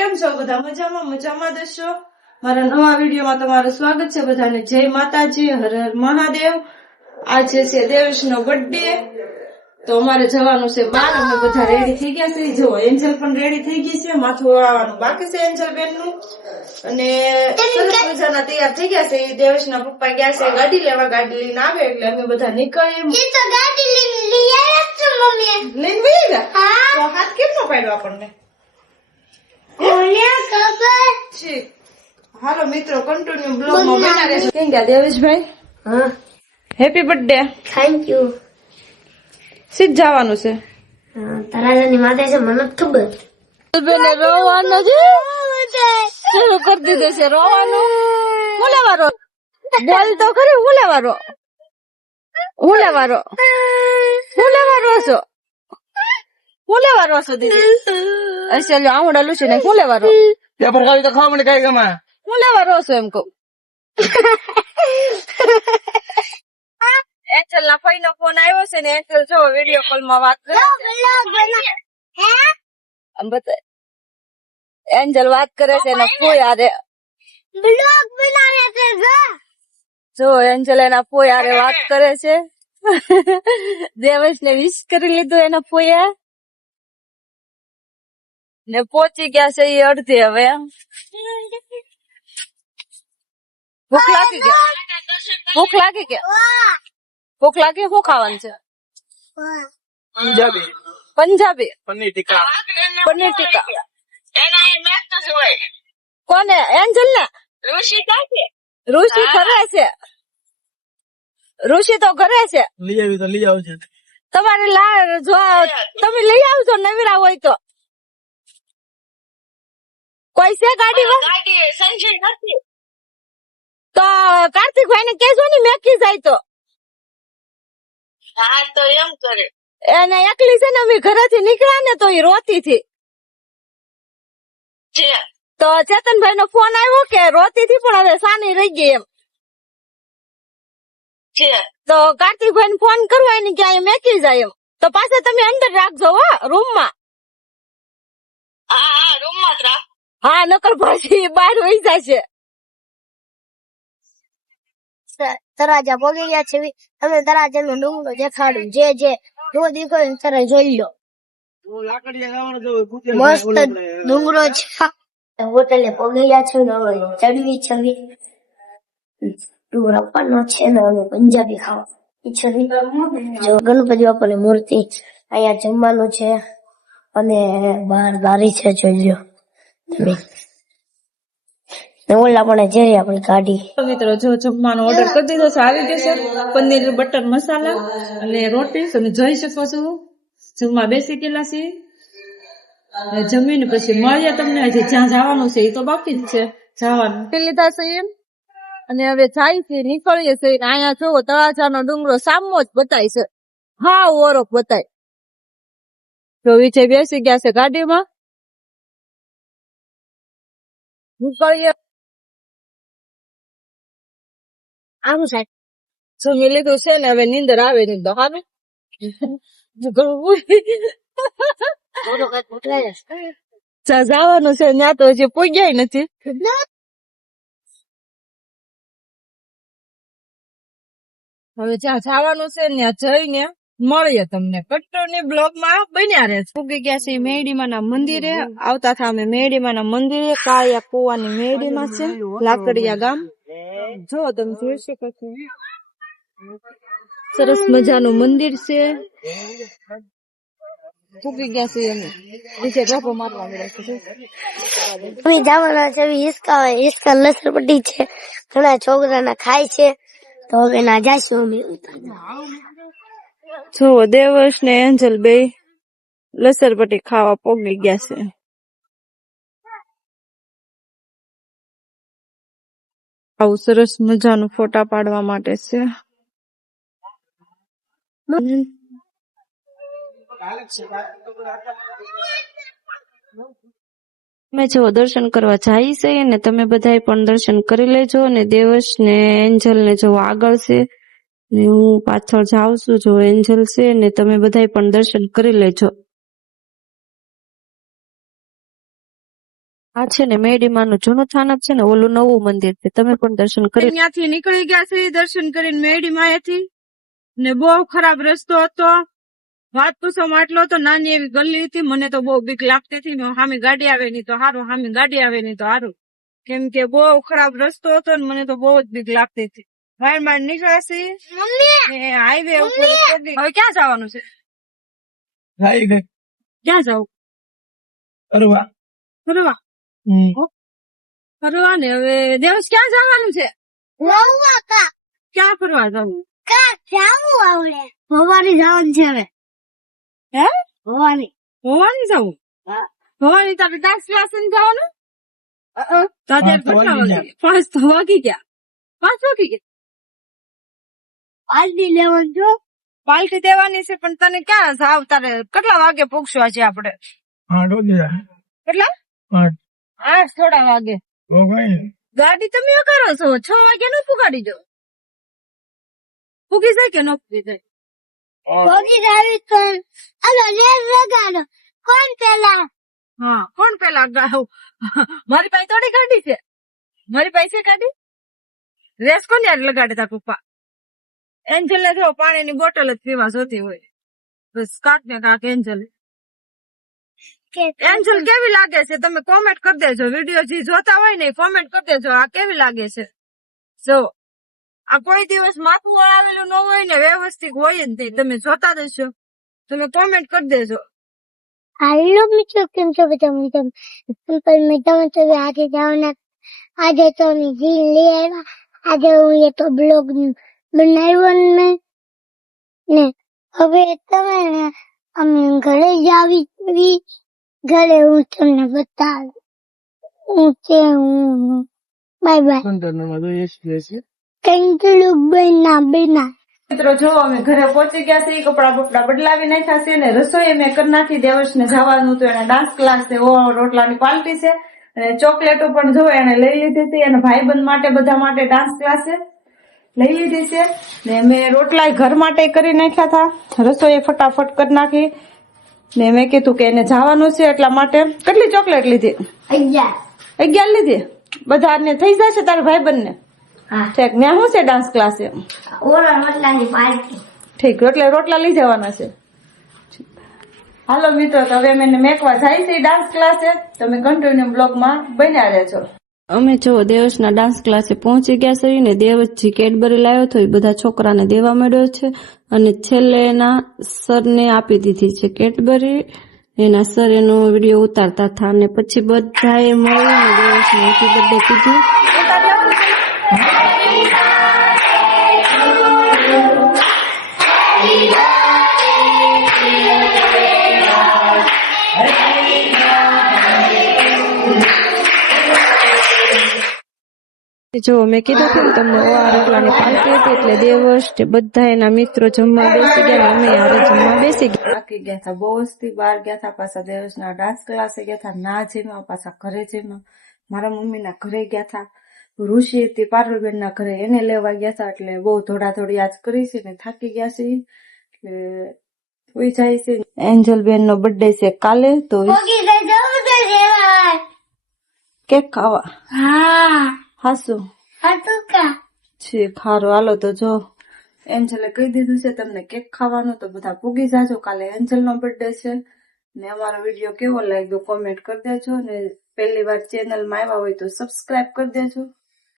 કેમ છો બધા? મજામાં દશો. મારા નવા વિડીયોમાં તમારું સ્વાગત છે. બધાને જય માતાજી, હર હર મહાદેવ. આજે છે દેવેશનો બર્થડે, તો અમારે જવાનું છે બહાર. અમે બધા રેડી થઈ ગયા છે. જો એન્જલ પણ રેડી થઈ ગઈ છે. માથું આવવાનું બાકી છે એન્જલ બેન નું. અને સરસ મજાના તૈયાર થઈ ગયા છે. દેવેશના પપ્પા ગયા છે ગાડી લેવા. ગાડી લઈને આવે એટલે અમે બધા નીકળીએ. લઈને તો હાથ કેમ નો પાડ્યો આપણને? હાલો મિત્રો, કન્ટિન્યુ બ્લોગ માં બના રહેજો. કેમ ગયા દેવેશભાઈ? હા, હેપી બર્થડે. Thank you. સીધ જવાનું છે. તરાજાની માથે છે, મને જ ખબર. બેને રોવાનું છે, શરૂ કરી દીધું છે રોવાનું. હું લેવારો બોલ તો ખરી. હું લેવારો છો? હું લેવારો છો દીદી? અચ્છા લો આંગળા લૂછી ને હું લેવારો? પેપર ખાવી તો ખાવા મને કઈ ગમે. હું લેવારો છો એમ કહું. એન્જલ ના ભાઈ નો ફોન આવ્યો છે ને એન્જલ જો વિડીયો કોલ માં વાત કરે છે. એન્જલ વાત કરે છે એના ફોઈ હારે. જો એન્જલ એના ફોઈ હારે વાત કરે છે. દેવેશ ને વિશ કરી લીધું એના ફોઈએ ને પહોંચી ગયા છે એ અડધે. હવે ભૂખ લાગી શું ખાવાનું છે? પંજાબી પનીર ટીકા. કોને? એન્જલ ને? ઋષિ ઘરે છે. ઋષિ તો ઘરે છે. લઈ આવી તો લઈ આવજો. તમારે તમે લઈ આવજો નવીરા હોય તો. કોઈ છે ગાડીમાં? તો કાર્તિકભાઈ ને કેજો ને મેકી જાય તો. હા તો એમ કરે. એને એકલી છે ને અમે ઘરેથી નીકળ્યા ને તો એ રોતી હતી. તો ચેતનભાઈ નો ફોન આવ્યો કે રોતી હતી પણ હવે સાની રહી ગઈ એમ. તો કાર્તિકભાઈ ને ફોન કરવો એને ક્યાંય મેકી જાય એમ. તો પાછા તમે અંદર રાખજો હો રૂમ માં. હા રૂમ માં જ રાખ. હા નકર પછી બહાર વહી જશે. તરાજા પોગી ગયા છે. તમે તરાજા નો ડુંગરો દેખાડું. જે જો દીખો તરે જોઈ લો. મસ્ત ડુંગરો છે. હોટલે પોગી ગયા છે ને હવે ચડવી છે. ડુંગર આપવાનો છે ને હવે પંજાબી ખાવા છે. જો ગણપતિ બાપાની મૂર્તિ અહીંયા જમવાનું છે અને બહાર બારી છે. જોઈ લો તમે. ઓલા પણ જે આપણી ગાડી. મિત્રો જો જમવાનો ઓર્ડર કરી દીધો છે, આવી ગયો છે. પનીર બટર મસાલા અને રોટી. તમે જોઈ શકો છો જમવા બેસી ગયેલા છે. જમીને પછી મળીએ તમને. હજી જ્યાં જવાનું છે એ તો બાકી જ છે જવાનું. લીધા છે એમ અને હવે જાય છે, નીકળીએ છે. અહીંયા જોવો તળાજાનો ડુંગરો સામો જ બતાય છે. હા ઓરખ બતાય. તો વિજય બેસી ગયા છે ગાડીમાં. નીકળીએ. આમ સાહેબ જમી લીધું છે ને હવે નીંદર આવે નહીં તો હારું. જવાનું છે ત્યાં તો હજી પૂગ્યા નથી. હવે જ્યાં જવાનું છે ત્યાં જઈને મળીએ તમને. કટ્ટોની બ્લોગ માં બન્યા રહે. પૂગી ગયા છે મેરડીમાં ના મંદિરે. આવતા હતા અમે મેરડીમાં ના મંદિરે. કાળિયા કુવાની મેરડીમાં છે લાકડિયા ગામ. જો તમે જોઈ શકો છો સરસ મજાનું મંદિર છે. પૂગી ગયા છે અમે. નીચે ઢાપો મારવા મળે છે. અમે જવાના છે હિસકા લસરપટ્ટી છે. ઘણા છોકરાના ખાય છે તો હવે ના જઈશું અમે. જો દેવશ ને એન્જલ બે લસરપટ્ટી ખાવા પોગી ગયા છે. આવું સરસ મજાનું ફોટા પાડવા માટે છે. અમે જો દર્શન કરવા જાય છે ને તમે બધા પણ દર્શન કરી લેજો. ને દેવશ ને એન્જલ ને જો આગળ છે ને હું પાછળ જાઉં છું. જો એન્જલ છે ને તમે બધા પણ દર્શન કરી લેજો. આ છે ને મેડીમાનું જૂનું થાનક છે ને ઓલું નવું મંદિર છે, તમે પણ દર્શન કરી. ત્યાંથી નીકળી ગયા છે દર્શન કરીને મેડી માયાથી, ને બહુ ખરાબ રસ્તો હતો, વાત પૂછવામાં આટલો હતો, નાની એવી ગલી હતી, મને તો બહુ બીક લાગતી હતી, સામે ગાડી આવે નહીં તો સારું, સામે ગાડી આવે નહીં તો સારું, કેમ કે બહુ ખરાબ રસ્તો હતો ને મને તો બહુ જ બીક લાગતી હતી. બહાર બહાર નીકળ્યા છીએ હાઈવે ઉપર. હવે ક્યાં જવાનું છે? ખાઈ ગઈ ક્યાં જવું? અરવા. ફરવા? ફરવા ને હવે દેવસ ક્યાં જવાનું છે? ક્યાં ફરવા જવું? ભવાની જવાનું છે હવે. હે ભવાની. ભવાની જવું? હા. ભવાની તારે ડાન્સ ક્લાસ જવાનું? તારે પાંચ કેટલા વાગી વાગે? 5 તો વાગી ગયા. 5 વાગી ગયા. પાલટી લેવાનું છો? પાલટી દેવાની છે પણ તને ક્યાં જાવ? તારે કેટલા વાગે પૂછશું આજે આપણે? 8 વાગ્યા. કેટલા? 8. 8 થોડા વાગે. તો કઈ ગાડી તમે કરો છો 6 વાગે નો પુગાડી દો. પૂગી જાય કે ન પૂગી જાય? ભોગી જાવી તો અલો રેસ લગાડો. કોણ પેલા? હા, કોણ પેલા ગાવ? મારી પાસે થોડી ગાડી છે. મારી પાસે છે ગાડી. રેસ કોણ યાર લગાડે તા પપ્પા? એન્જલ ને જો પાણીની બોટલ જ પીવા જોતી હોય, બસ કાક ને કાક એન્જલ. એન્જલ કેવી લાગે છે તમે કોમેન્ટ કરી દેજો. વિડીયો જે જોતા હોય ને કોમેન્ટ કરી દેજો આ કેવી લાગે છે. જો આ કોઈ દિવસ માથું વળાવેલું ન હોય ને વ્યવસ્થિત હોય જ નહીં. તમે જોતા દેશો, તમે કોમેન્ટ કરી દેજો. હાલો મિત્રો, કેમ છો બધા? સિમ્પલ મજામાં તો આજે જવાના. આજે તો જીન લઈ આવ્યા. આજે હું એ તો બ્લોગ બનાવ્યો ને હવે તમે અમે ઘરે જ આવી. ઘરે હું તમને બતાવું હું છે. હું બાય બાય. કંટેનરમાં જોઈએ છે. કંઈક લોક બના મિત્રો જો અમે ઘરે પહોંચી ગયા છે, કપડા બપડા બદલાવી નાખ્યા છે ને રસોઈ મેં કરી નાખી. દેવશ ને જવાનું હતું, એને ડાન્સ ક્લાસ છે, રોટલાની પાર્ટી છે અને ચોકલેટો પણ જો એને લઈ લીધી હતી. અને ભાઈબંધ માટે બધા માટે ડાન્સ ક્લાસ છે લઈ લીધી છે. ને મેં રોટલા ઘર માટે કરી નાખ્યા હતા, રસોઈ ફટાફટ કરી નાખી. ને મેં કીધું કે એને જવાનું છે એટલા માટે. કેટલી ચોકલેટ લીધી? 11 લીધી. બધાને થઈ જશે તારા ભાઈબંધ ને? ઠીક. ત્યાં શું છે ડાન્સ ક્લાસ? ઠીક, રોટલા લઈ જવાના છે. હાલો મિત્રો, તો હવે મેં મેકવા જાય છે ડાન્સ ક્લાસે. તમે કન્ટિન્યુ બ્લોગમાં બન્યા રહેજો. અમે જો દેવસના ડાન્સ ક્લાસે પહોંચી ગયા છે ને દેવસ જે કેડબરી લાવ્યો હતો એ બધા છોકરાને દેવા માંડ્યો છે અને છેલ્લે એના સરને આપી દીધી છે કેડબરી. એના સર એનો વિડીયો ઉતારતા હતા અને પછી બધાએ મળીને દેવસને હેપી બર્થડે કીધું. જો મેં કીધું કે તમને રોટલાની પાર્ટી હતી એટલે દેવસ બધા એના મિત્રો જમવા બેસી ગયા. અમે યારે જમવા બેસી ગયા. થાકી ગયા હતા બહુ થી બહાર ગયા હતા. પાછા દેવસના ડાન્સ ક્લાસે ગયા હતા. ના જેમાં પાછા ઘરે જેમાં મારા મમ્મીના ઘરે ગયા હતા. ઋષિ હતી પારુલબેન ના ઘરે, એને લેવા ગયા હતા. એટલે બહુ થોડી આજ કરી છે ને થાકી ગયા છે એટલે હોઈ જાય છે. એન્જલ બેન નો બર્થડે છે કાલે, તો કેક ખાવા. હાસુ છે ખારું. હાલો તો જો એન્જલે કહી દીધું છે તમને કેક ખાવાનું, તો બધા પૂગી જાજો. કાલે એન્જલ નો બર્થડે છે. ને અમારો વિડીયો કેવો લાગ્યો કોમેન્ટ કરી દેજો. ને પહેલી વાર ચેનલમાં આવ્યા હોય તો સબસ્ક્રાઇબ કરી દેજો.